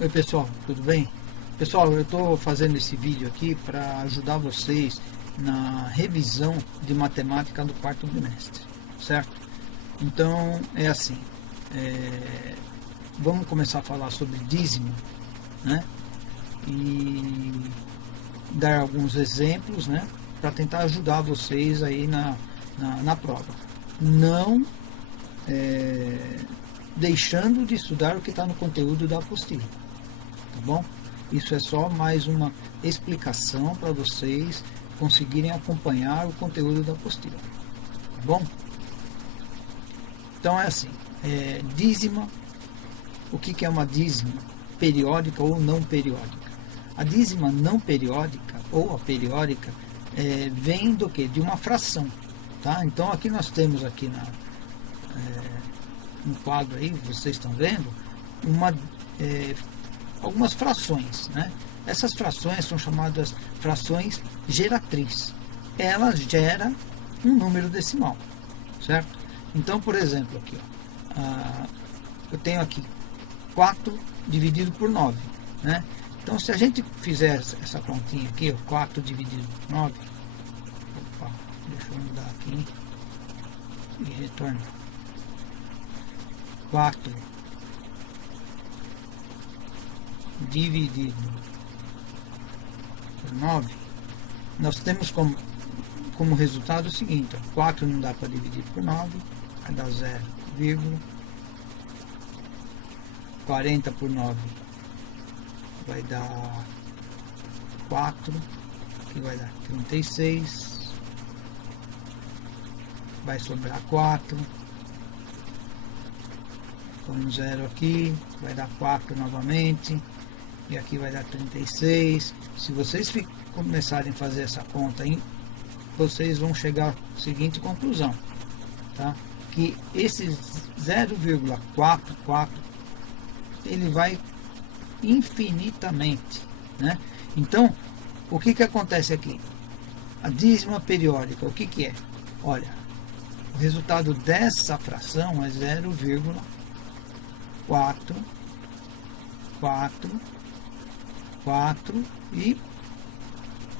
Oi pessoal, tudo bem? Pessoal, eu estou fazendo esse vídeo aqui para ajudar vocês na revisão de matemática do quarto bimestre, certo? Então é assim, vamos começar a falar sobre dízimo, né? E dar alguns exemplos, né? Para tentar ajudar vocês aí na prova. Não deixando de estudar o que está no conteúdo da apostila. Tá bom? Isso é só mais uma explicação para vocês conseguirem acompanhar o conteúdo da apostila. Tá bom? Então é assim, dízima, o que é uma dízima? Periódica ou não periódica? A dízima não periódica ou a periódica vem do que? De uma fração. Tá? Então aqui nós temos aqui no quadro aí, vocês estão vendo, algumas frações, né? Essas frações são chamadas frações geratriz. Ela gera um número decimal, certo? Então, por exemplo, aqui, ó, eu tenho aqui 4 dividido por 9, né? Então, se a gente fizer essa continha aqui, ó, 4 dividido por 9, opa, deixa eu mudar aqui e retorno. 4 dividido por 9, nós temos como resultado o seguinte, ó, 4 não dá para dividir por 9, vai dar 0, 40 por 9 vai dar 4, que vai dar 36, vai sobrar 4, põe um 0 aqui, vai dar 4 novamente, e aqui vai dar 36. Se vocês começarem a fazer essa conta aí, vocês vão chegar à seguinte conclusão, tá? Que esse 0,44 ele vai infinitamente, né? Então, o que acontece aqui? A dízima periódica, o que é? Olha, o resultado dessa fração é 0,4 e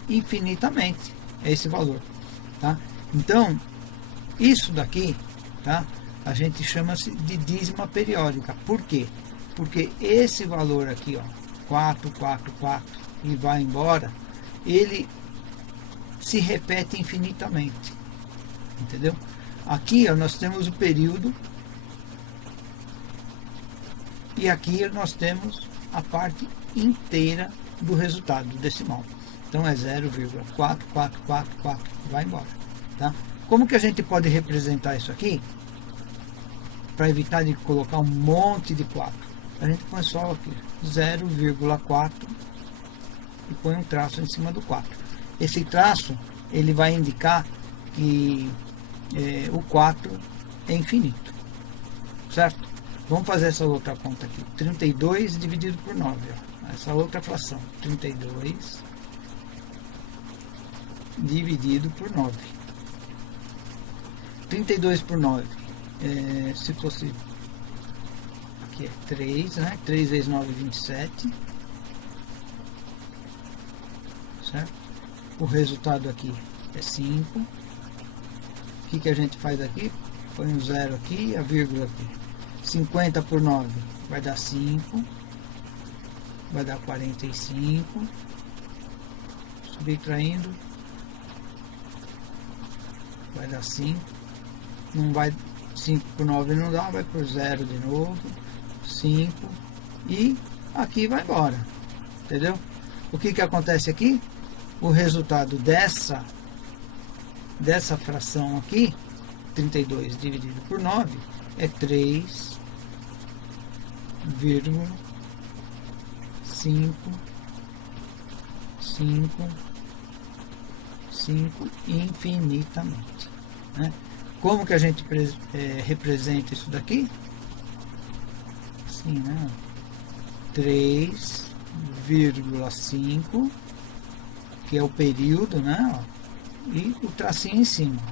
infinitamente é esse valor, tá? Então, isso daqui, tá? A gente chama-se de dízima periódica. Por quê? Porque esse valor aqui, ó, 4, e vai embora, ele se repete infinitamente, entendeu? Aqui, ó, nós temos o período e aqui nós temos a parte inteira do resultado do decimal. Então é 0,4444, vai embora, tá? Como que a gente pode representar isso aqui? Para evitar de colocar um monte de 4, a gente põe só aqui 0,4 e põe um traço em cima do 4. Esse traço ele vai indicar que o 4 é infinito, certo? Vamos fazer essa outra conta aqui. 32 dividido por 9. Ó. Essa outra fração. 32 dividido por 9. 32 por 9. Se fosse... Aqui é 3, né? 3 vezes 9 é 27. Certo? O resultado aqui é 5. O que a gente faz aqui? Põe um 0 aqui e a vírgula aqui. 50 por 9 vai dar 5, vai dar 45, subtraindo, vai dar 5, não vai, 5 por 9 não dá, vai por 0 de novo, 5, e aqui vai embora, entendeu? O que acontece aqui? O resultado dessa fração aqui, 32 dividido por 9, é 3,5 infinitamente, né? Como que a gente representa isso daqui? Assim, né? 3,5, que é o período, né? E o tracinho em cima.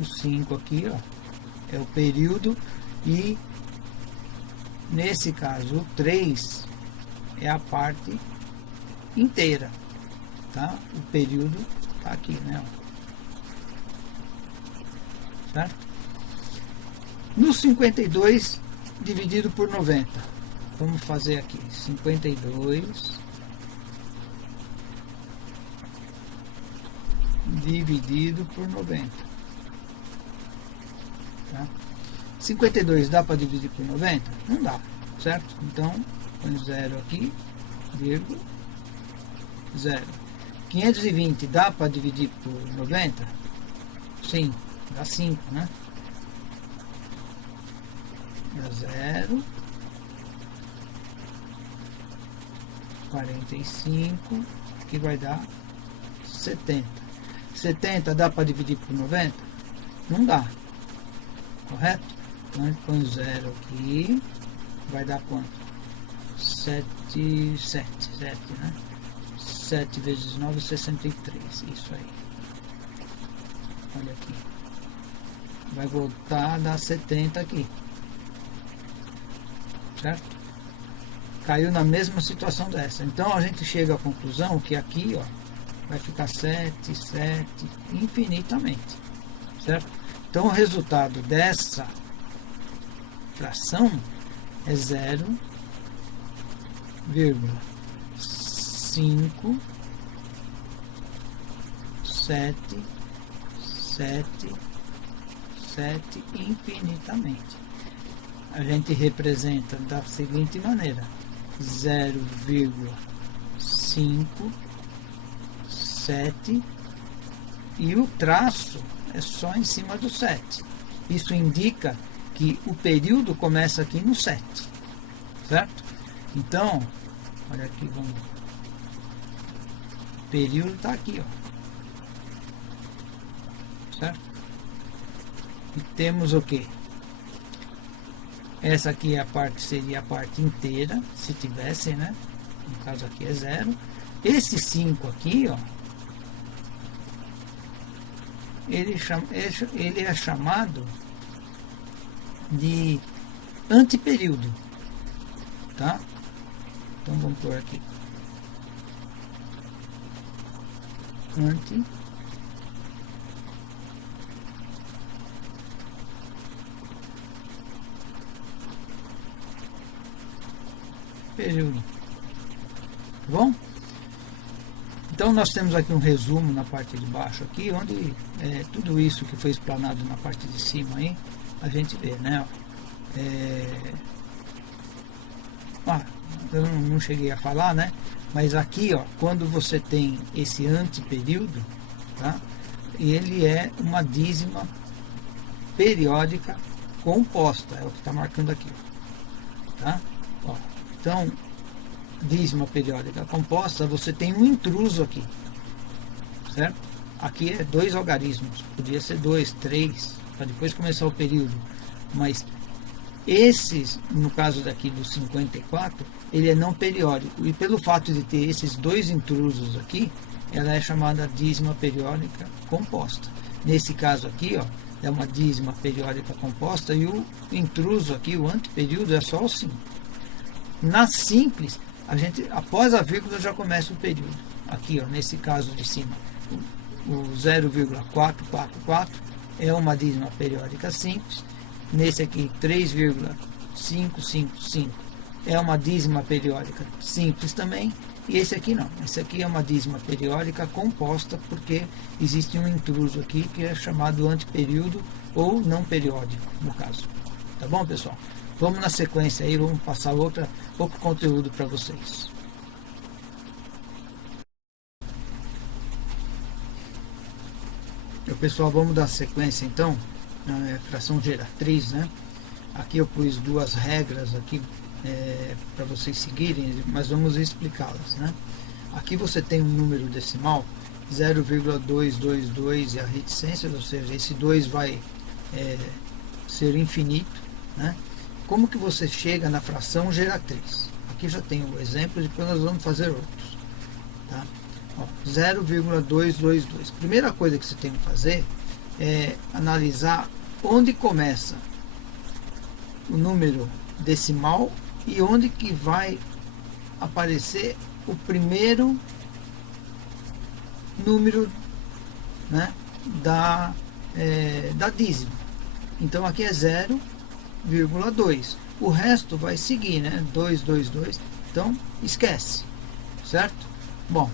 O 5 aqui, ó, é o período, e nesse caso o 3 é a parte inteira, tá? O período tá aqui, né? Certo? No 52 dividido por 90, vamos fazer aqui 52 dividido por 90, tá? 52 dá para dividir por 90? Não dá, certo? Então põe 0 aqui, vírgula, 0. 520 dá para dividir por 90? Sim, dá 5, né? Dá 0, 45, que vai dar 70. 70 dá para dividir por 90? Não dá, correto? Então a gente põe 0 aqui, vai dar quanto? 7, né? 7 vezes 9, 63, isso aí. Olha aqui. Vai voltar a dar 70 aqui. Certo? Caiu na mesma situação dessa. Então a gente chega à conclusão que aqui, ó, vai ficar 7, 7, infinitamente. Certo? Então o resultado dessa fração é 0,5, 7, 7, 7 infinitamente. A gente representa da seguinte maneira: 0,5, 7, e o traço é só em cima do 7. Isso indica que o período começa aqui no 7, certo? Então, olha aqui, vamos. O período está aqui, ó, certo? E temos o que? Essa aqui é a parte, seria a parte inteira, se tivesse, né? No caso aqui é 0. Esse 5 aqui, ó, ele é chamado de antiperíodo, tá? Então vamos pôr aqui período, tá bom? Então nós temos aqui um resumo na parte de baixo aqui, onde tudo isso que foi explanado na parte de cima aí, a gente vê, né? Eu não cheguei a falar, né? Mas aqui, ó, quando você tem esse antiperíodo, tá? Ele é uma dízima periódica composta, é o que está marcando aqui, tá? Ó, então, dízima periódica composta, você tem um intruso aqui, certo? Aqui é 2 algarismos, podia ser 2, 3, para depois começar o período, mas esses, no caso daqui do 54, ele é não periódico, e pelo fato de ter esses 2 intrusos aqui, ela é chamada dízima periódica composta. Nesse caso aqui, ó, é uma dízima periódica composta, e o intruso aqui, o antiperíodo, é só o 5. Na simples, a gente, após a vírgula, já começa o período. Aqui, ó, nesse caso de cima, o 0,444 é uma dízima periódica simples. Nesse aqui, 3,555 é uma dízima periódica simples também. E esse aqui não. Esse aqui é uma dízima periódica composta, porque existe um intruso aqui que é chamado antiperíodo ou não periódico, no caso. Tá bom, pessoal? Vamos na sequência aí, vamos passar outro conteúdo para vocês. Pessoal, vamos dar sequência então na fração geratriz, né? Aqui eu pus 2 regras aqui para vocês seguirem, mas vamos explicá-las, né? Aqui você tem um número decimal 0,222 e a reticência, ou seja, esse 2 vai ser infinito, né? Como que você chega na fração geratriz? Aqui já tem o exemplo, depois nós vamos fazer outros, tá? 0,222. Primeira coisa que você tem que fazer é analisar onde começa o número decimal e onde que vai aparecer o primeiro número, né, da dízima. Então aqui é 0,2. O resto vai seguir, né? 2, 2, 2. Então esquece, certo? Bom,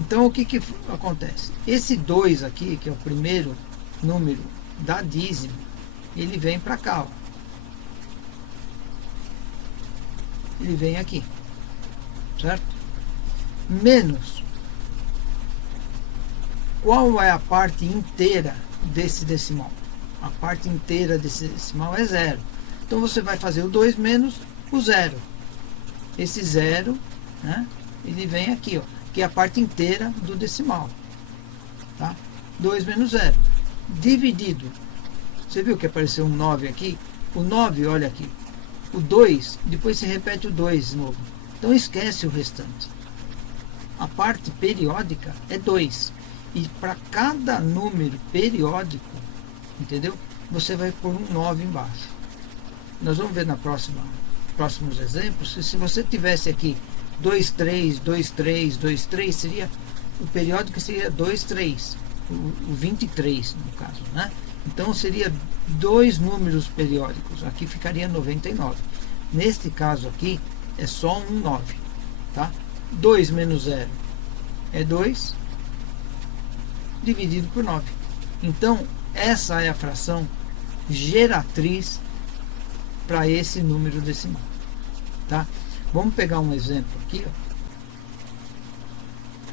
então o que acontece? Esse 2 aqui, que é o primeiro número da dízima, ele vem para cá, ó. Ele vem aqui, certo? Menos, qual é a parte inteira desse decimal? A parte inteira desse decimal é 0. Então você vai fazer o 2 menos o 0. Esse 0, né, ele vem aqui, ó, que é a parte inteira do decimal. Tá? 2 menos 0. Dividido. Você viu que apareceu um 9 aqui? O 9, olha aqui. O 2, depois se repete o 2 de novo. Então esquece o restante. A parte periódica é 2. E para cada número periódico, entendeu? Você vai pôr um 9 embaixo. Nós vamos ver na próximos exemplos. Se você tivesse aqui 2, 3, 2, 3, 2, 3, seria, o periódico seria 2, 3. O 23, no caso, né? Então seria 2 números periódicos. Aqui ficaria 99. Neste caso aqui, é só um 9. Tá? 2 menos 0 é 2, dividido por 9. Então, essa é a fração geratriz para esse número decimal. Tá? Vamos pegar um exemplo aqui. Ó.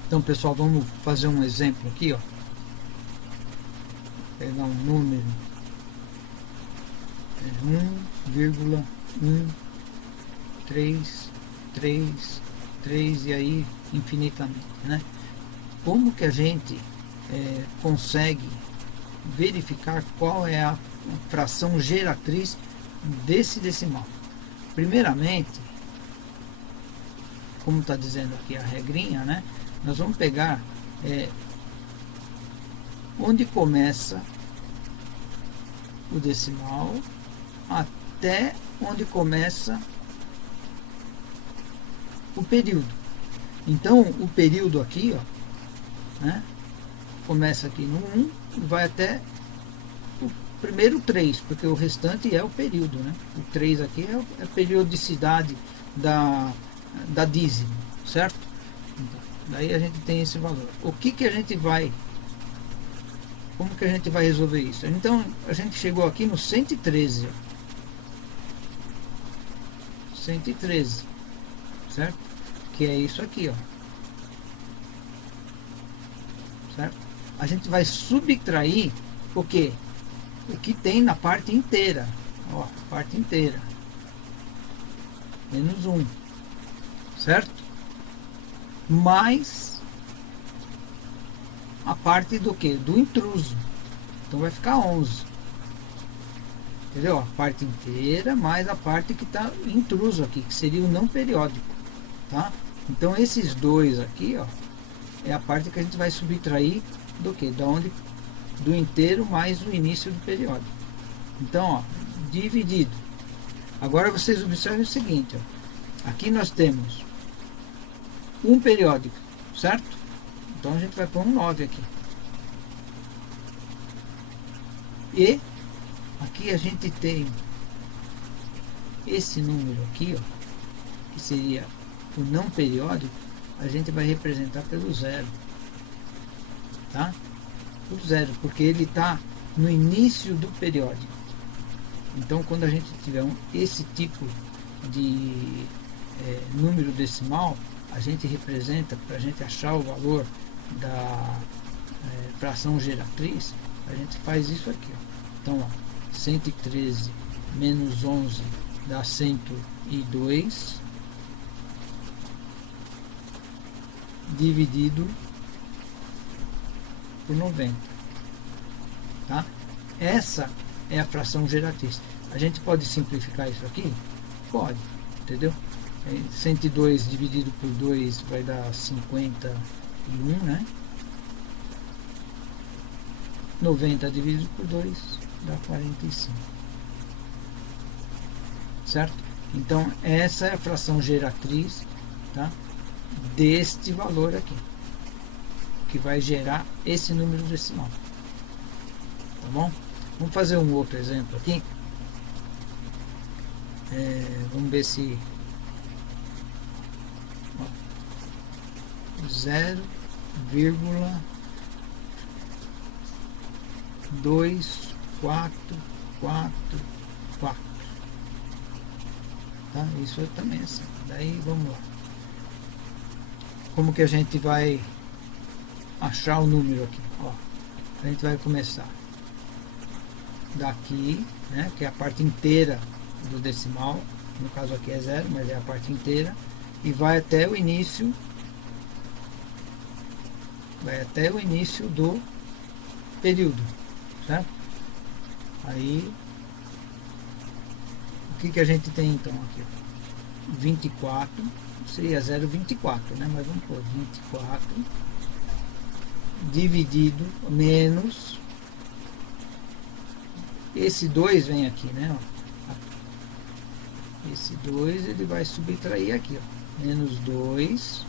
Então, pessoal, vamos fazer um exemplo aqui. Ó. Pegar um número 1,133 e aí infinitamente, né? Como que a gente consegue verificar qual é a fração geratriz desse decimal? Primeiramente, como está dizendo aqui a regrinha, né? Nós vamos pegar onde começa o decimal até onde começa o período. Então, o período aqui, ó, né, começa aqui no 1 e vai até o primeiro 3, porque o restante é o período, né? O 3 aqui é a periodicidade da dízima, certo? Então, daí a gente tem esse valor. O que a gente vai... Como que a gente vai resolver isso? Então, a gente chegou aqui no 113. Ó. 113. Certo? Que é isso aqui, ó. Certo? A gente vai subtrair o quê? O que tem na parte inteira. Ó, parte inteira. Menos 1. Certo? Mais a parte do que? Do intruso. Então vai ficar 11. Entendeu? A parte inteira mais a parte que está intruso aqui, que seria o não periódico. Tá? Então esses dois aqui, ó, é a parte que a gente vai subtrair do que? Do inteiro mais o início do periódico. Então, ó, dividido. Agora vocês observem o seguinte, ó. Aqui nós temos um periódico, certo? Então a gente vai pôr um 9 aqui. E aqui a gente tem esse número aqui, ó, que seria o não periódico, a gente vai representar pelo 0. Tá? O 0, porque ele está no início do periódico. Então, quando a gente tiver esse tipo de número decimal, a gente representa, para a gente achar o valor da fração geratriz, a gente faz isso aqui. Ó. Então, ó, 113 menos 11 dá 102, dividido por 90. Tá? Essa é a fração geratriz. A gente pode simplificar isso aqui? Pode, entendeu? 102 dividido por 2 vai dar 51, né? 90 dividido por 2 dá 45. Certo? Então essa é a fração geratriz, tá, deste valor aqui, que vai gerar esse número decimal. Tá bom? Vamos fazer um outro exemplo aqui. Vamos ver se 0,2444, tá? Isso também é assim. Daí vamos lá. Como que a gente vai achar o número aqui? Ó, a gente vai começar daqui, né, que é a parte inteira do decimal. No caso aqui é 0, mas é a parte inteira, e vai até o início, do período, certo? Aí o que a gente tem então aqui? 24 seria 0,24, né? Mas vamos pôr 24 dividido menos esse 2 vem aqui, né? Ó. Esse 2 ele vai subtrair aqui, ó. Menos 2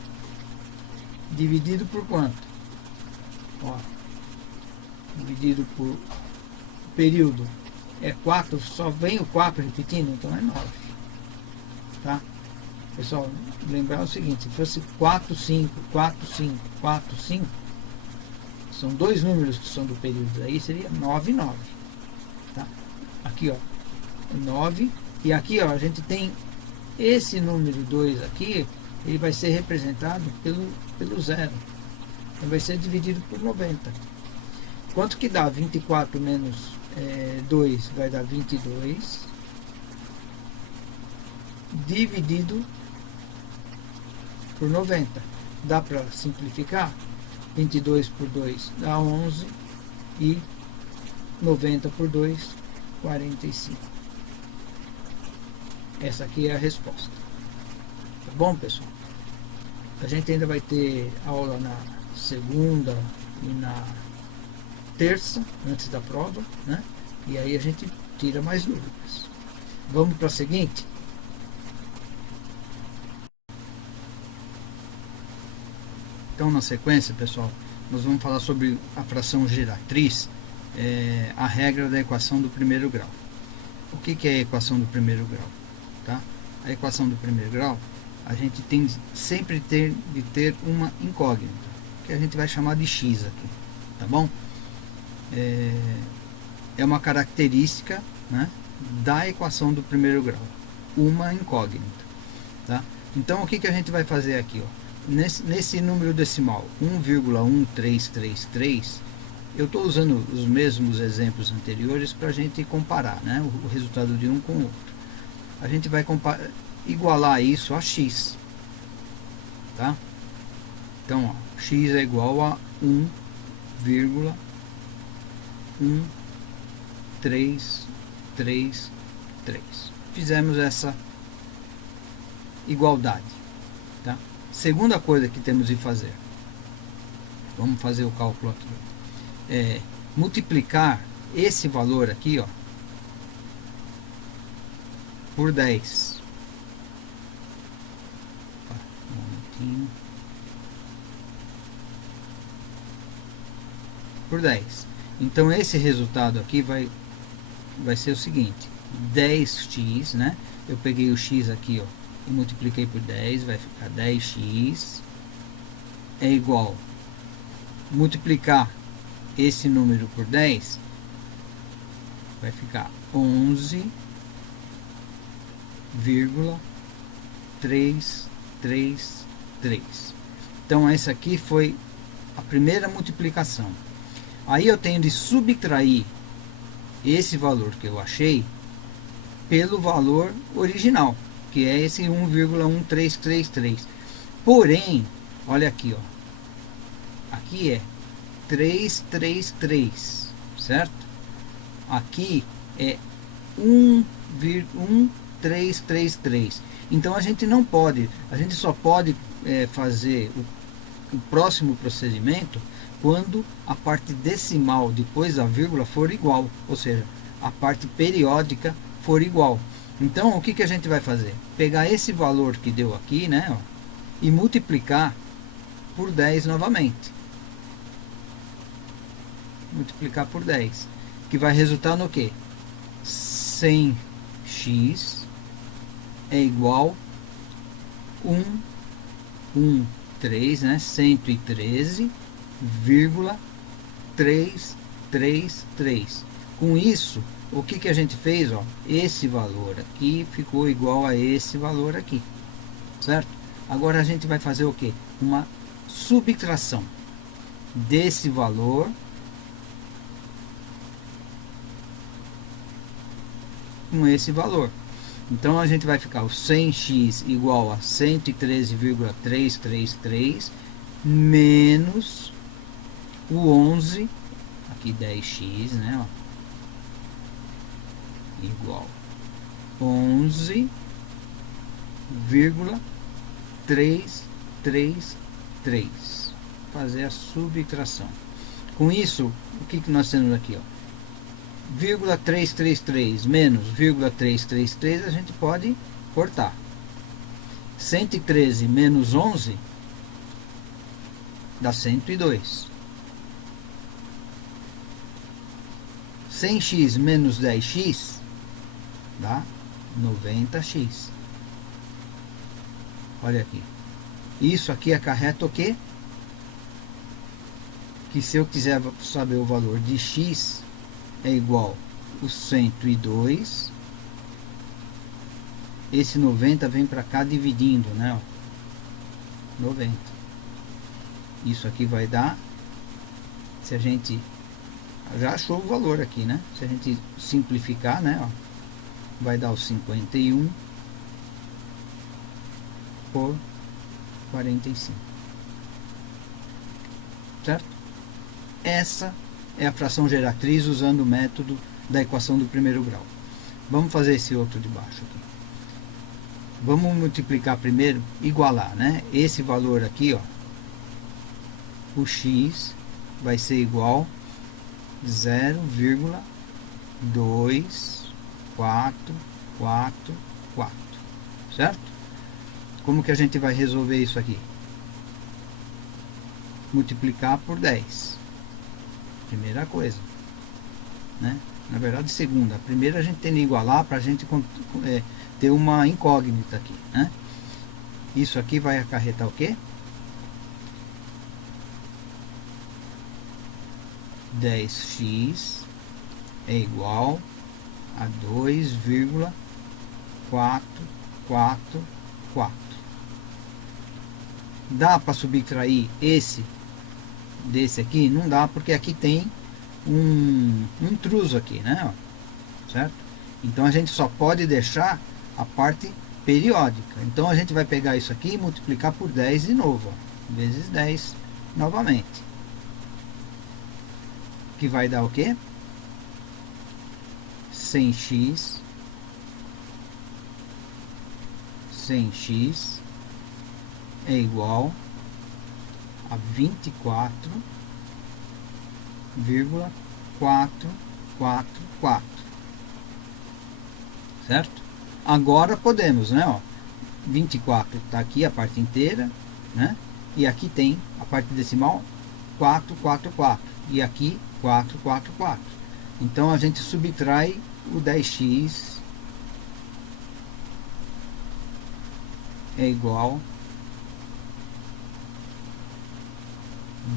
dividido por quanto? Ó, dividido por período é 4, só vem o 4 repetindo, então é 9, tá? Pessoal, lembrar o seguinte: se fosse 4, 5, 4, 5, 4, 5, são dois números que são do período, aí seria 9, 9, tá? Aqui, ó, 9, e aqui, ó, a gente tem esse número 2 aqui, ele vai ser representado pelo 0, então vai ser dividido por 90. Quanto que dá 24 menos 2? Vai dar 22 dividido por 90. Dá para simplificar? 22 por 2 dá 11 e 90 por 2, 45. Essa aqui é a resposta. Tá bom, pessoal? A gente ainda vai ter aula na segunda e na terça, antes da prova, né? E aí a gente tira mais dúvidas. Vamos para a seguinte? Então, na sequência, pessoal, nós vamos falar sobre a fração geratriz, a regra da equação do primeiro grau. O que é a equação do primeiro grau? Tá? A equação do primeiro grau, a gente tem sempre de ter uma incógnita, que a gente vai chamar de x aqui, tá bom? É uma característica, né, da equação do primeiro grau, uma incógnita, tá? Então, o que a gente vai fazer aqui, ó? Nesse número decimal 1,1333, eu estou usando os mesmos exemplos anteriores para a gente comparar, né, o resultado de um com o outro. A gente vai igualar isso a x, tá? Então, ó, x é igual a 1,1333. Fizemos essa igualdade, tá? Segunda coisa que temos de fazer, vamos fazer o cálculo aqui, multiplicar esse valor aqui, ó, por 10. Por 10. Então esse resultado aqui vai ser o seguinte: 10x, né? Eu peguei o x aqui, ó, e multipliquei por 10, vai ficar 10x é igual, multiplicar esse número por 10, vai ficar 11,333. Então essa aqui foi a primeira multiplicação. Aí eu tenho de subtrair esse valor que eu achei pelo valor original, que é esse 1,1333. Porém, olha aqui, ó, aqui é 333, certo? Aqui é 1,1333. Então a gente não pode, a gente só pode fazer o próximo procedimento quando a parte decimal depois da vírgula for igual, ou seja, a parte periódica for igual. Então, o que, que a gente vai fazer? Pegar esse valor que deu aqui, né, ó, e multiplicar por 10 novamente. Multiplicar por 10, que vai resultar no que? 100x é igual 113, né? 113,333. Com isso, o que, que a gente fez? Ó, esse valor aqui ficou igual a esse valor aqui, certo? Agora a gente vai fazer o que? Uma subtração desse valor com esse valor. Então a gente vai ficar o 100x igual a 113,333 menos o 11, aqui 10x, né, ó, igual 11,333. Fazer a subtração. Com isso, o que, que nós temos aqui, ó? 0,333 menos 0,333 a gente pode cortar. 113 menos 11 dá 102. 100x menos 10x dá 90x. Olha aqui. Isso aqui acarreta o quê? Que se eu quiser saber o valor de x, é igual o 102. Esse 90 vem para cá dividindo, né? 90. Isso aqui vai dar, se a gente já achou o valor aqui, né? Se a gente simplificar, né? Ó, vai dar o 51 por 45. Certo? Essa é a fração geratriz usando o método da equação do primeiro grau. Vamos fazer esse outro de baixo aqui. Vamos multiplicar primeiro, igualar, né? Esse valor aqui, ó, o x vai ser igual a 0,2444, certo? Como que a gente vai resolver isso aqui? Multiplicar por 10. Primeira coisa, né? Na verdade, segunda. A primeira a gente tem que igualar para a gente ter uma incógnita aqui, né? Isso aqui vai acarretar o quê? 10x é igual a 2,444. Dá para subtrair esse desse aqui? Não dá, porque aqui tem um intruso aqui, né? Certo? Então a gente só pode deixar a parte periódica. Então a gente vai pegar isso aqui e multiplicar por 10 de novo, ó, vezes 10 novamente. Que vai dar o quê? 100x é igual a 24,444. Certo? Agora podemos, né? Ó, 24 está aqui a parte inteira, né? E aqui tem a parte decimal 444. E aqui 444. Então a gente subtrai o 10x é igual a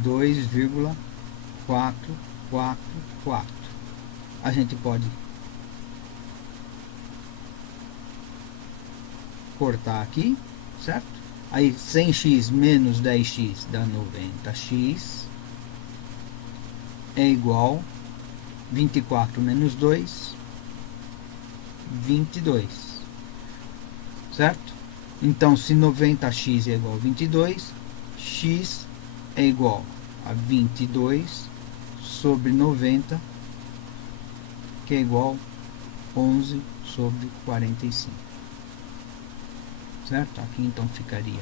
2,444. A gente pode cortar aqui, certo? Aí 100x menos 10x dá 90x é igual a 24 menos 2, 22, certo? Então, se 90x é igual a 22, x é igual a 22 sobre 90, que é igual a 11 sobre 45. Certo? Aqui então ficaria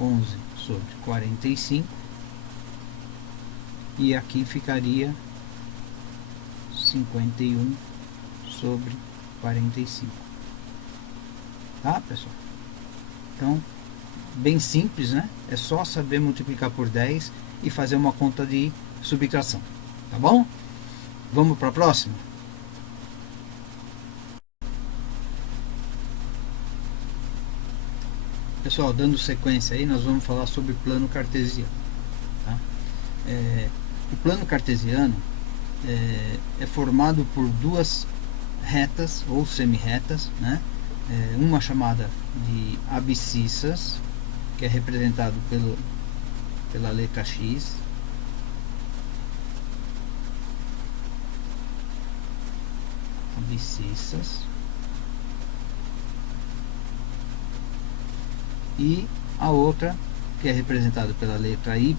11 sobre 45. E aqui ficaria 51 sobre 45. Tá, pessoal? Então, bem simples, né? É só saber multiplicar por 10 e fazer uma conta de subtração. Tá bom? Vamos para a próxima? Pessoal, dando sequência aí, nós vamos falar sobre plano cartesiano. Tá? O plano cartesiano é formado por duas retas ou semi-retas, né? Uma chamada de abscissas, que é representado pela letra X, abscissas, e a outra, que é representada pela letra Y,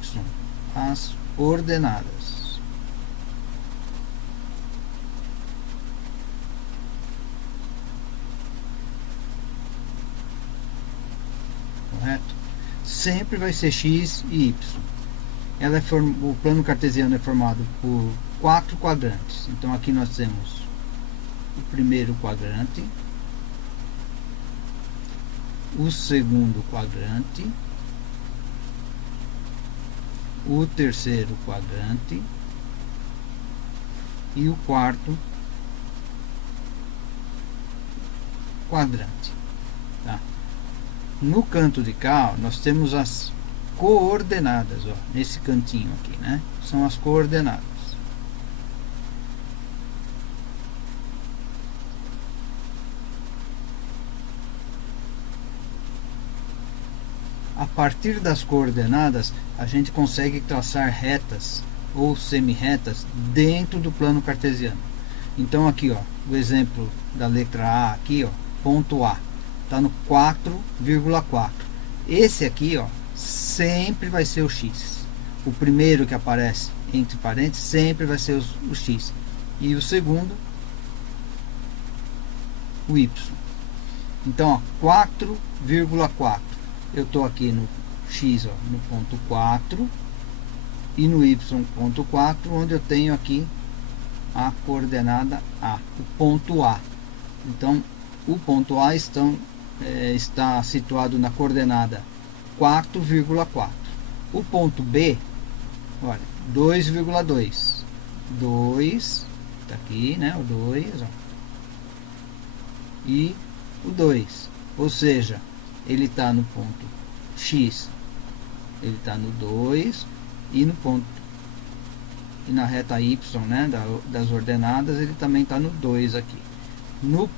as ordenadas. Correto? Sempre vai ser X e Y. O plano cartesiano é formado por 4 quadrantes. Então aqui nós temos o primeiro quadrante, o segundo quadrante, o terceiro quadrante e o quarto quadrante. Tá? No canto de cá, ó, nós temos as coordenadas, ó, nesse cantinho aqui, né? São as coordenadas. A partir das coordenadas, a gente consegue traçar retas ou semi-retas dentro do plano cartesiano. Então aqui, ó, o exemplo da letra A aqui, ó, ponto A, está no 4,4. Esse aqui, ó, sempre vai ser o X. O primeiro que aparece entre parênteses sempre vai ser o X. E o segundo, o Y. Então, ó, 4,4. Eu estou aqui no X, ó, no ponto 4, e no Y ponto 4, onde eu tenho aqui a coordenada A, o ponto A. Então, o ponto A está situado na coordenada 4,4. O ponto B, olha, 2,2. 2, está aqui, né, o 2, ó, e o 2, ou seja, ele está no ponto X, ele está no 2, e no ponto, e na reta Y, né, das ordenadas, ele também está no 2 aqui. No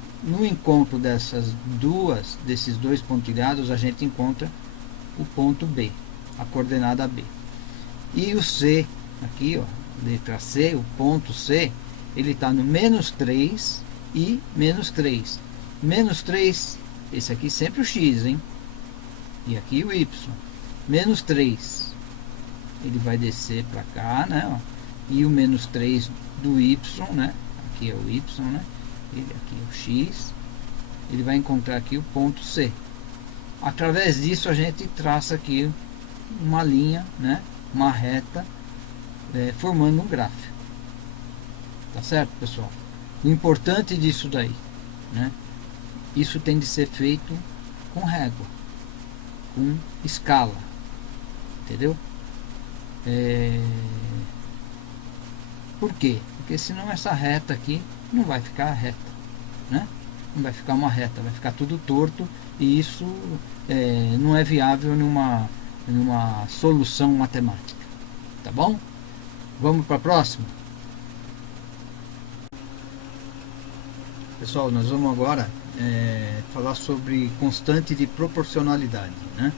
encontro desses dois pontilhados, a gente encontra o ponto B, a coordenada B. E o C, aqui, ó, letra C, o ponto C, ele está no menos 3 e menos 3. Menos 3, esse aqui sempre o X, hein? E aqui o Y. Menos 3, ele vai descer para cá, né? Ó, e o menos 3 do Y, né? Aqui é o Y, né? Ele aqui é o X. Ele vai encontrar aqui o ponto C. Através disso a gente traça aqui uma linha, né? Uma reta, formando um gráfico. Tá certo, pessoal? O importante disso daí, né? Isso tem de ser feito com régua, com escala, entendeu? Por quê? Porque senão essa reta aqui não vai ficar reta, né? Não vai ficar uma reta, vai ficar tudo torto, e isso não é viável numa solução matemática, tá bom? Vamos para a próxima? Pessoal, nós vamos agora falar sobre constante de proporcionalidade, né?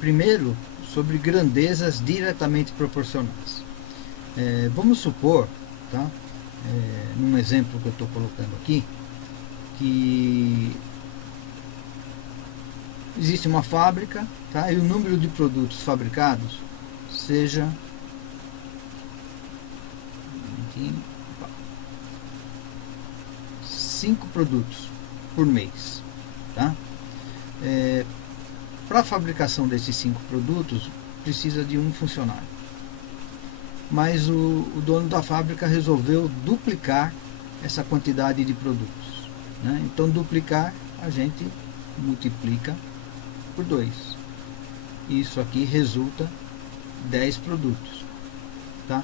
Primeiro, sobre grandezas diretamente proporcionais. Vamos supor, tá? Num exemplo que eu estou colocando aqui, que existe uma fábrica, tá? E o número de produtos fabricados seja 5 produtos por mês, tá? Para a fabricação desses 5 produtos precisa de um funcionário, mas o dono da fábrica resolveu duplicar essa quantidade de produtos, né? Então duplicar, a gente multiplica por 2. Isso aqui resulta 10 produtos, tá?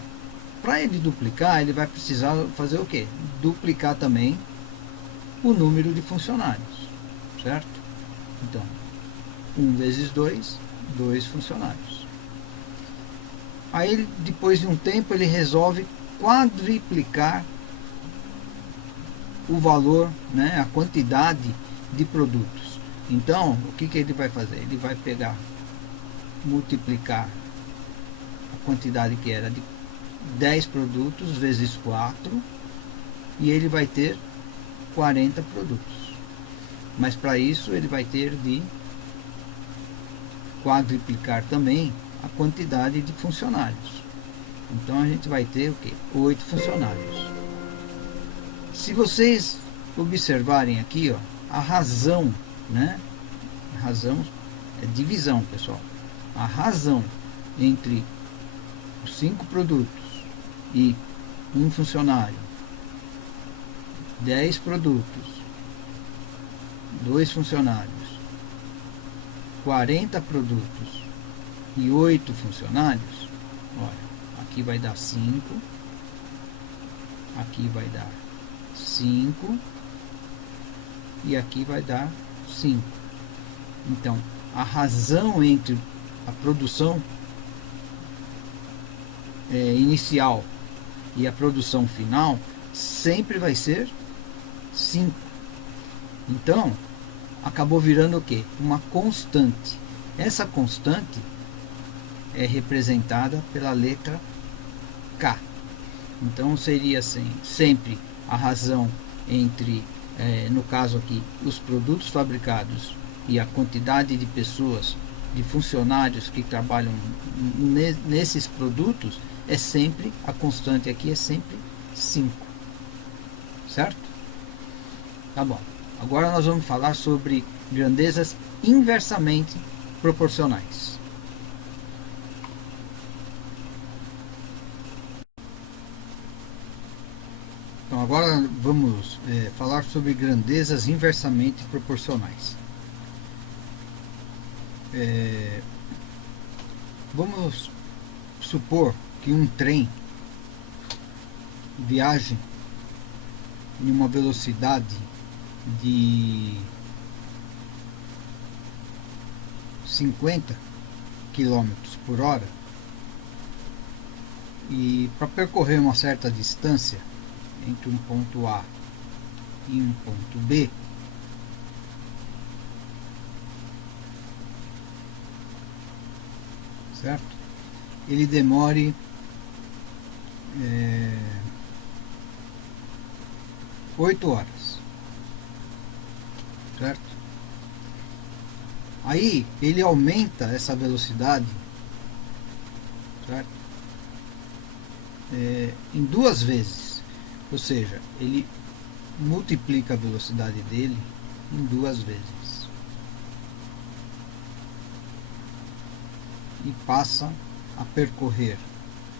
Para ele duplicar, ele vai precisar fazer o quê? Duplicar também o número de funcionários, certo? Então, 1 vezes 2, 2 funcionários. Aí, depois de um tempo, ele resolve quadriplicar o valor, né, a quantidade de produtos. Então, o que ele vai fazer? Ele vai pegar, multiplicar a quantidade que era de 10 produtos vezes 4, e ele vai ter 40 produtos. Mas para isso ele vai ter de quadriplicar também a quantidade de funcionários. Então a gente vai ter o quê? 8 funcionários. Se vocês observarem aqui, ó, a razão, né? A razão é divisão, pessoal. A razão entre os 5 produtos e 1 funcionário, 10 produtos, 2 funcionários, 40 produtos e 8 funcionários, olha, aqui vai dar 5, aqui vai dar 5 e aqui vai dar 5. Então, a razão entre a produção inicial e a produção final sempre vai ser 5. Então, acabou virando o quê? Uma constante. Essa constante é representada pela letra K. Então, seria assim, sempre a razão entre, no caso aqui, os produtos fabricados e a quantidade de pessoas, de funcionários que trabalham nesses produtos, é sempre, a constante aqui é sempre 5. Certo? Tá bom. Agora nós vamos falar sobre grandezas inversamente proporcionais. Então agora vamos falar sobre grandezas inversamente proporcionais. Vamos supor que um trem viaje em uma velocidade de 50 km por hora, e para percorrer uma certa distância entre um ponto A e um ponto B, certo? Ele demore 8 horas, certo? Aí ele aumenta essa velocidade, certo? Em 2 vezes, ou seja, ele multiplica a velocidade dele em 2 vezes e passa a percorrer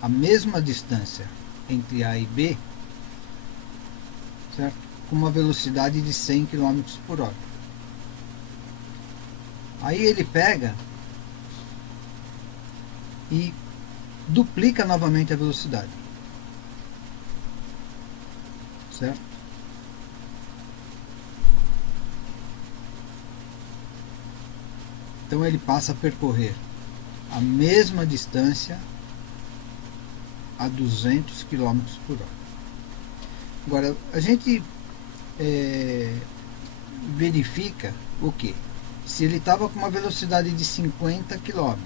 a mesma distância entre A e B, certo? Com uma velocidade de 100 km por hora. Aí ele pega e duplica novamente a velocidade, certo? Então ele passa a percorrer a mesma distância a 200 km por hora. Agora, a gente verifica o que? Se ele estava com uma velocidade de 50 km,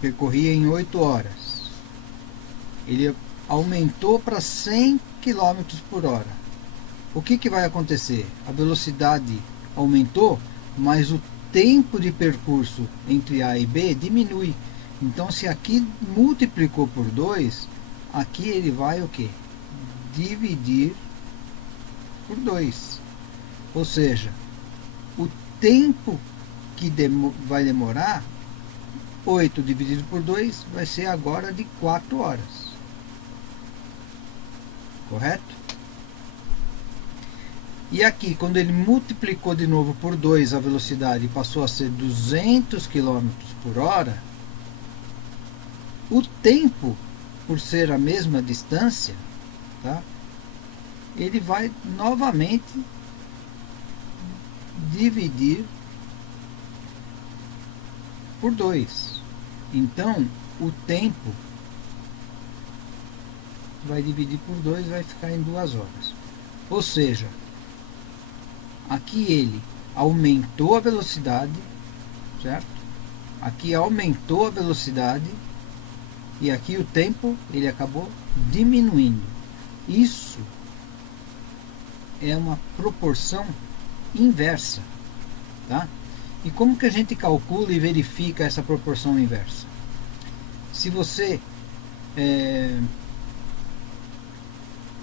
percorria em 8 horas, ele aumentou para 100 km por hora. O que vai acontecer? A velocidade aumentou, mas o tempo de percurso entre A e B diminui. Então, se aqui multiplicou por 2, aqui ele vai o que? Dividir por 2. Ou seja, o tempo que vai demorar, 8 dividido por 2, vai ser agora de 4 horas. correto? E aqui, quando ele multiplicou de novo por 2 a velocidade e passou a ser 200 km por hora, o tempo, por ser a mesma distância, tá? Ele vai novamente dividir por 2. Então, o tempo vai dividir por 2, vai ficar em 2 horas. Ou seja, aqui ele aumentou a velocidade, certo? Aqui aumentou a velocidade e aqui o tempo ele acabou diminuindo. Isso é uma proporção inversa, tá? E como que a gente calcula e verifica essa proporção inversa? Se você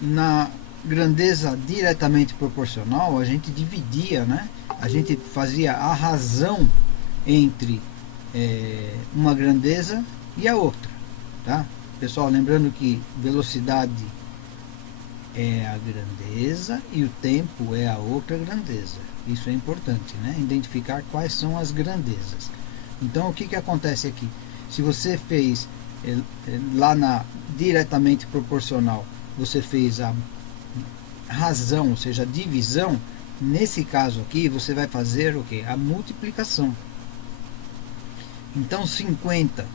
na grandeza diretamente proporcional, a gente dividia, né? A gente fazia a razão entre uma grandeza e a outra, tá? Pessoal, lembrando que velocidade é a grandeza e o tempo é a outra grandeza. Isso é importante, né? Identificar quais são as grandezas. Então, o que que acontece aqui? Se você fez lá na diretamente proporcional, você fez a razão, ou seja, a divisão, nesse caso aqui você vai fazer o que? A multiplicação. Então 50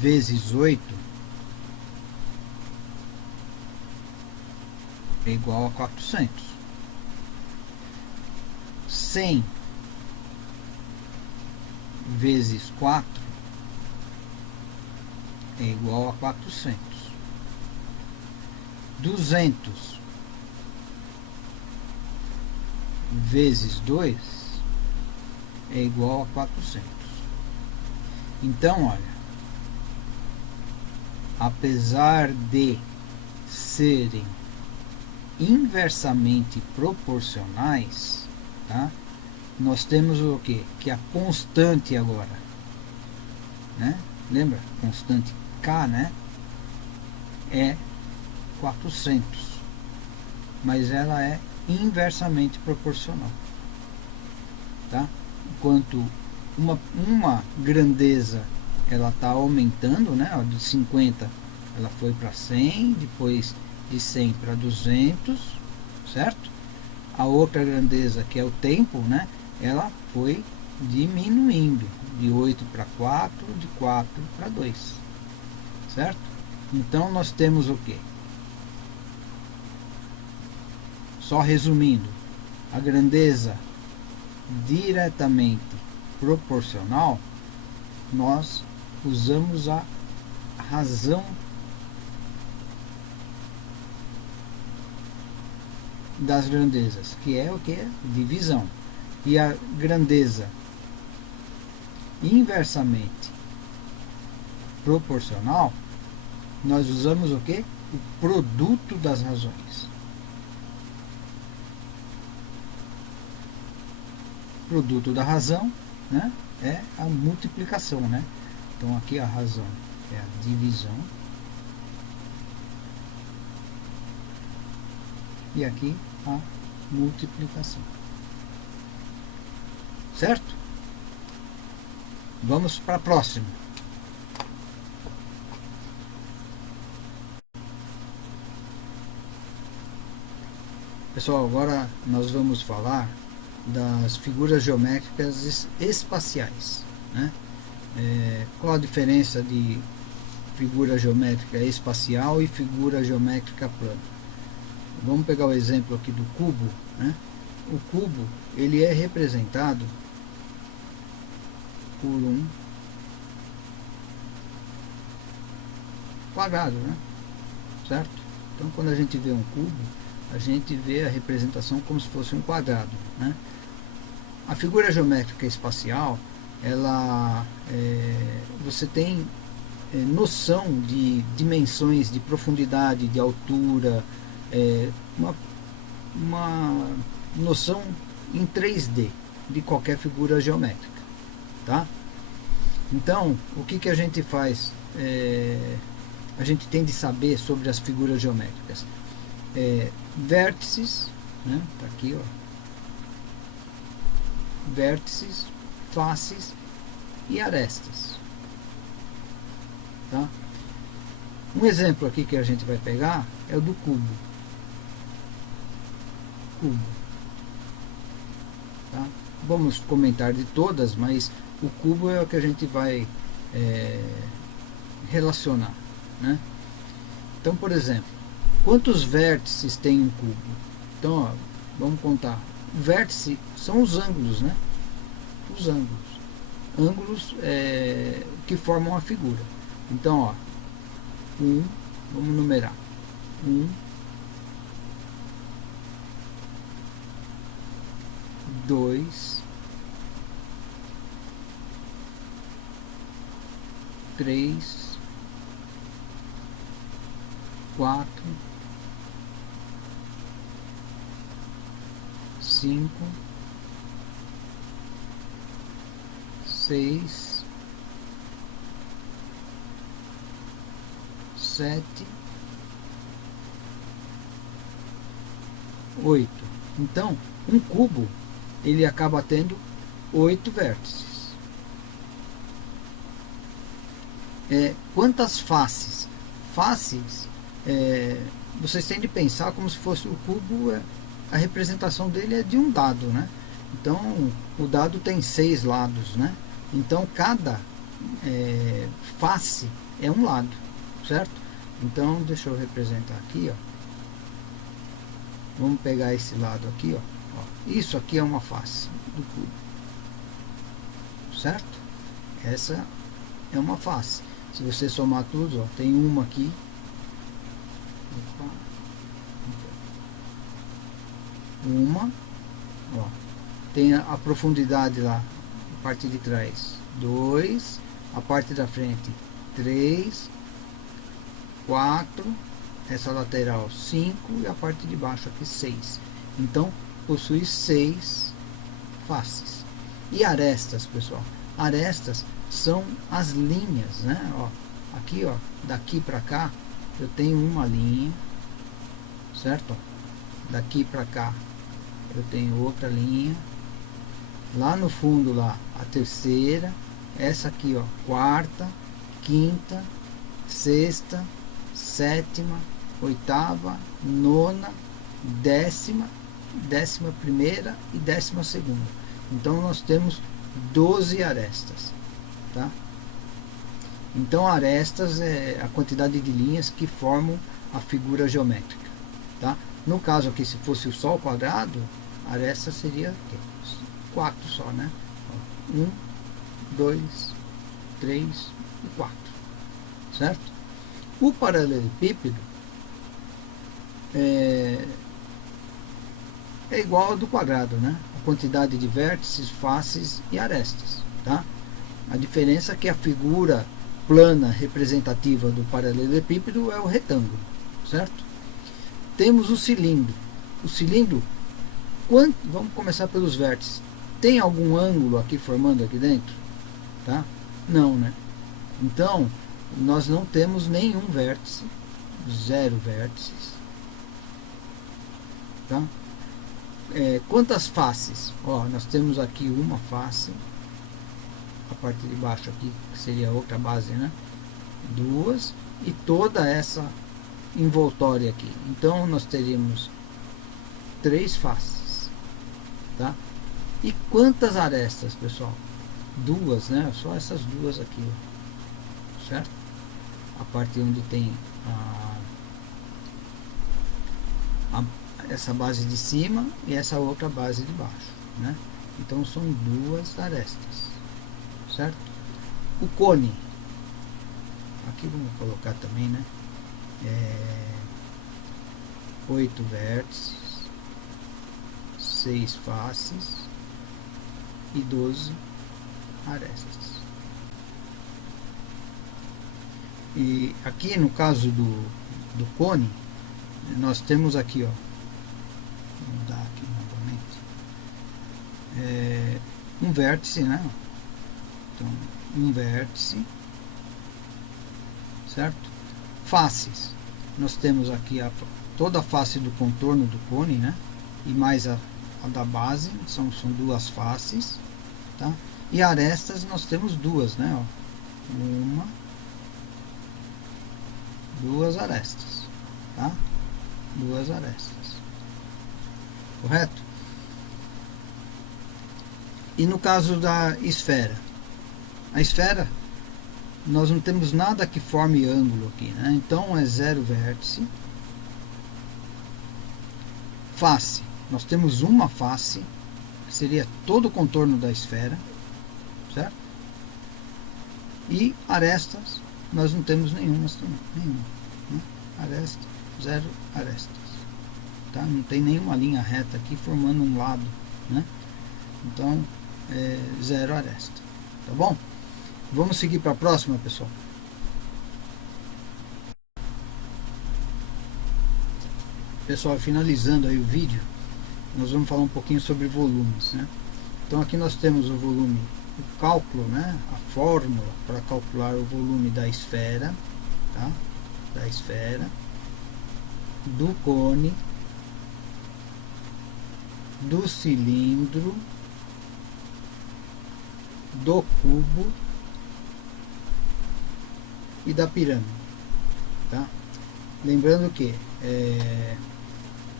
vezes 8 é igual a 400. 100 vezes 4 é igual a 400. 200 vezes 2 é igual a 400. Então, olha, apesar de serem inversamente proporcionais, tá? Nós temos o que? Que a constante agora, né? Lembra? Constante K, né? É 400, mas ela é inversamente proporcional, tá? Enquanto uma grandeza ela está aumentando, né? Ó, de 50 ela foi para 100, depois de 100 para 200, certo? A outra grandeza, que é o tempo, né? Ela foi diminuindo de 8 para 4, de 4 para 2, certo? Então nós temos o que? Só resumindo, a grandeza diretamente proporcional, nós usamos a razão das grandezas, que é o que? Divisão. E a grandeza inversamente proporcional, nós usamos o que? O produto das razões. Produto da razão, né, é a multiplicação, né? Então aqui a razão é a divisão e aqui a multiplicação, certo? Vamos para a próxima. Pessoal, agora nós vamos falar das figuras geométricas espaciais, né? Qual a diferença de figura geométrica espacial e figura geométrica plana? Vamos pegar o exemplo aqui do cubo, né? O cubo ele é representado por um quadrado, né? Certo? Então quando a gente vê um cubo, a gente vê a representação como se fosse um quadrado, né? A figura geométrica espacial, ela você tem noção de dimensões, de profundidade, de altura, uma noção em 3D de qualquer figura geométrica, tá? Então, o que a gente faz? a gente tem de saber sobre as figuras geométricas? Vértices, né? Tá aqui, ó. Vértices, faces e arestas. Tá? Um exemplo aqui que a gente vai pegar é o do cubo. Tá? Vamos comentar de todas, mas o cubo é o que a gente vai relacionar, né? Então, por exemplo, quantos vértices tem um cubo? Então, ó, vamos contar. O vértice são os ângulos, né? Os ângulos que formam a figura. Então, ó, vamos numerar. 1, 2, 3, 4, 5, 6, 7, 8. Então, um cubo ele acaba tendo 8 vértices. Quantas faces? Faces, vocês têm de pensar como se fosse o cubo, a representação dele é de um dado, né? Então, o dado tem 6 lados, né? Então, cada face é um lado, certo? Então, deixa eu representar aqui, ó. Vamos pegar esse lado aqui, ó. Isso aqui é uma face do cubo, certo? Essa é uma face. Se você somar tudo, ó, tem uma aqui. Uma, ó, tem a profundidade lá, a parte de trás, 2, a parte da frente, 3, 4, essa lateral, 5 e a parte de baixo aqui, 6. Então, possui 6 faces. E arestas, pessoal? Arestas são as linhas, né? Ó, aqui, ó, daqui para cá, eu tenho uma linha, certo? Daqui para cá, eu tenho outra linha. Lá no fundo, lá, a terceira. Essa aqui, ó, quarta, quinta, sexta, sétima, oitava, nona, décima, 11ª e 12ª. Então nós temos 12 arestas, tá? Então arestas é a quantidade de linhas que formam a figura geométrica, tá? No caso aqui, se fosse o Sol quadrado, a aresta seria 4 só, né? 1, 2, 3 e 4, certo? O paralelepípedo é igual ao do quadrado, né? A quantidade de vértices, faces e arestas, tá? A diferença é que a figura plana representativa do paralelepípedo é o retângulo, certo? Temos o cilindro. O cilindro, vamos começar pelos vértices. Tem algum ângulo aqui formando aqui dentro? Tá? Não, né? Então, nós não temos nenhum vértice, 0 vértices, tá? Quantas faces? Ó, nós temos aqui uma face, a parte de baixo aqui, que seria a outra base, né? 2, e toda essa envoltória aqui. Então, nós teríamos 3 faces, tá? E quantas arestas, pessoal? 2, né? Só essas 2 aqui, ó. Certo? A parte onde tem essa base de cima e essa outra base de baixo, né? Então são 2 arestas, certo? O cone, aqui vamos colocar também, né? 8 vértices, 6 faces e 12 arestas. E aqui no caso do cone, nós temos aqui, ó, vou mudar aqui novamente, um vértice, né? Então, um vértice, certo? faces. Nós temos aqui toda a face do contorno do cone, né? E mais a da base, são duas faces, tá? E arestas nós temos duas, né? Ó. Duas arestas, tá? Duas arestas, correto? E no caso da esfera, a esfera nós não temos nada que forme ângulo aqui, né? Então é zero vértice. Face, nós temos uma face, que seria todo o contorno da esfera, certo? E arestas, nós não temos nenhuma, né? Aresta, zero arestas, tá? Não tem nenhuma linha reta aqui formando um lado, né? Então, zero aresta, tá bom? Vamos seguir para a próxima, pessoal. Pessoal, finalizando aí o vídeo, nós vamos falar um pouquinho sobre volumes, né? Então aqui nós temos o volume, o cálculo, né? A fórmula para calcular o volume da esfera, tá? Da esfera, do cone, do cilindro, do cubo e da pirâmide, tá? Lembrando que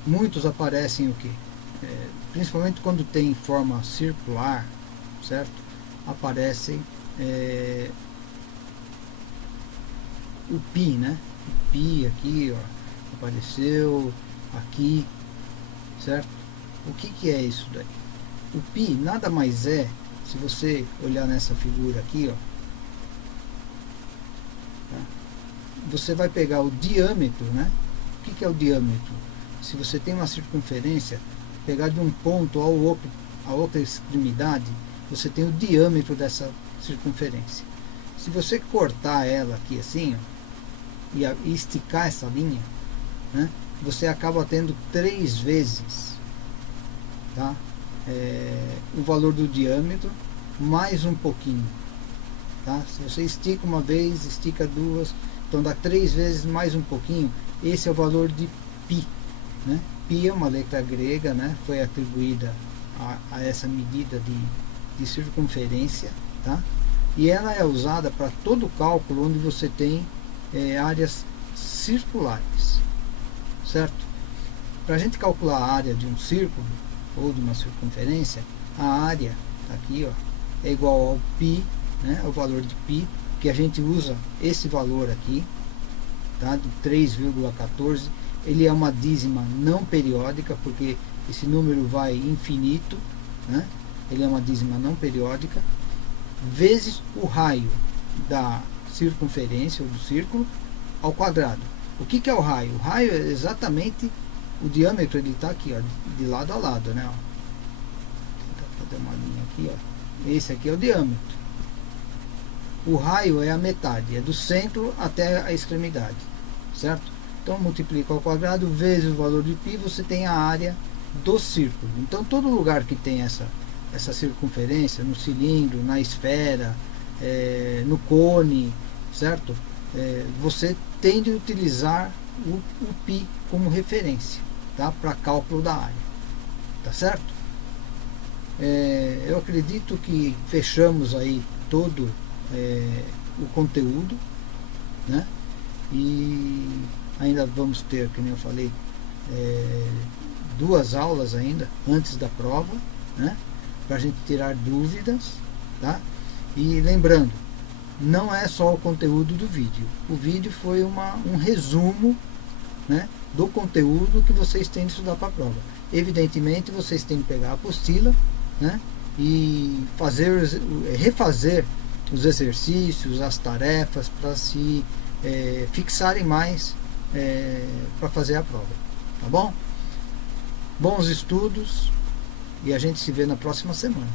muitos aparecem o que? Principalmente quando tem forma circular, certo? Aparecem o pi, né? O pi aqui, ó, apareceu aqui, certo? O que é isso daí? O pi nada mais é, se você olhar nessa figura aqui, ó, tá? Você vai pegar o diâmetro, né? O que é o diâmetro? Se você tem uma circunferência, pegar de um ponto a outra extremidade, você tem o diâmetro dessa circunferência. Se você cortar ela aqui assim, ó, e esticar essa linha, né, você acaba tendo 3 vezes, tá? O valor do diâmetro mais um pouquinho, tá? Se você estica uma vez, estica duas, então dá 3 vezes mais um pouquinho. Esse é o valor de π, né? Π é uma letra grega, né? Foi atribuída a essa medida de circunferência, tá? E ela é usada para todo cálculo onde você tem áreas circulares, certo? Para a gente calcular a área de um círculo ou de uma circunferência, a área tá aqui, ó, é igual ao π, né? O valor de π, que a gente usa esse valor aqui, tá? De 3,14. Ele é uma dízima não periódica, porque esse número vai infinito, né? Ele é uma dízima não periódica, vezes o raio da circunferência ou do círculo ao quadrado. O que é o raio? O raio é exatamente o diâmetro, ele está aqui, ó, de lado a lado, né? Ó. Vou fazer uma linha aqui, ó. Esse aqui é o diâmetro. O raio é a metade, é do centro até a extremidade, certo? Então multiplica ao quadrado vezes o valor de π, você tem a área do círculo. Então todo lugar que tem essa circunferência, no cilindro, na esfera, no cone, certo? Você tem de utilizar o π como referência, tá? Para cálculo da área, tá certo? Eu acredito que fechamos aí todo o conteúdo, né? E ainda vamos ter, como eu falei, 2 aulas ainda antes da prova, né? Para a gente tirar dúvidas, tá? E lembrando, não é só o conteúdo do vídeo. O vídeo foi um resumo, né, do conteúdo que vocês têm de estudar para a prova. Evidentemente, vocês têm que pegar a apostila, né, e refazer os exercícios, as tarefas, para se fixarem mais para fazer a prova. Tá bom? Bons estudos e a gente se vê na próxima semana.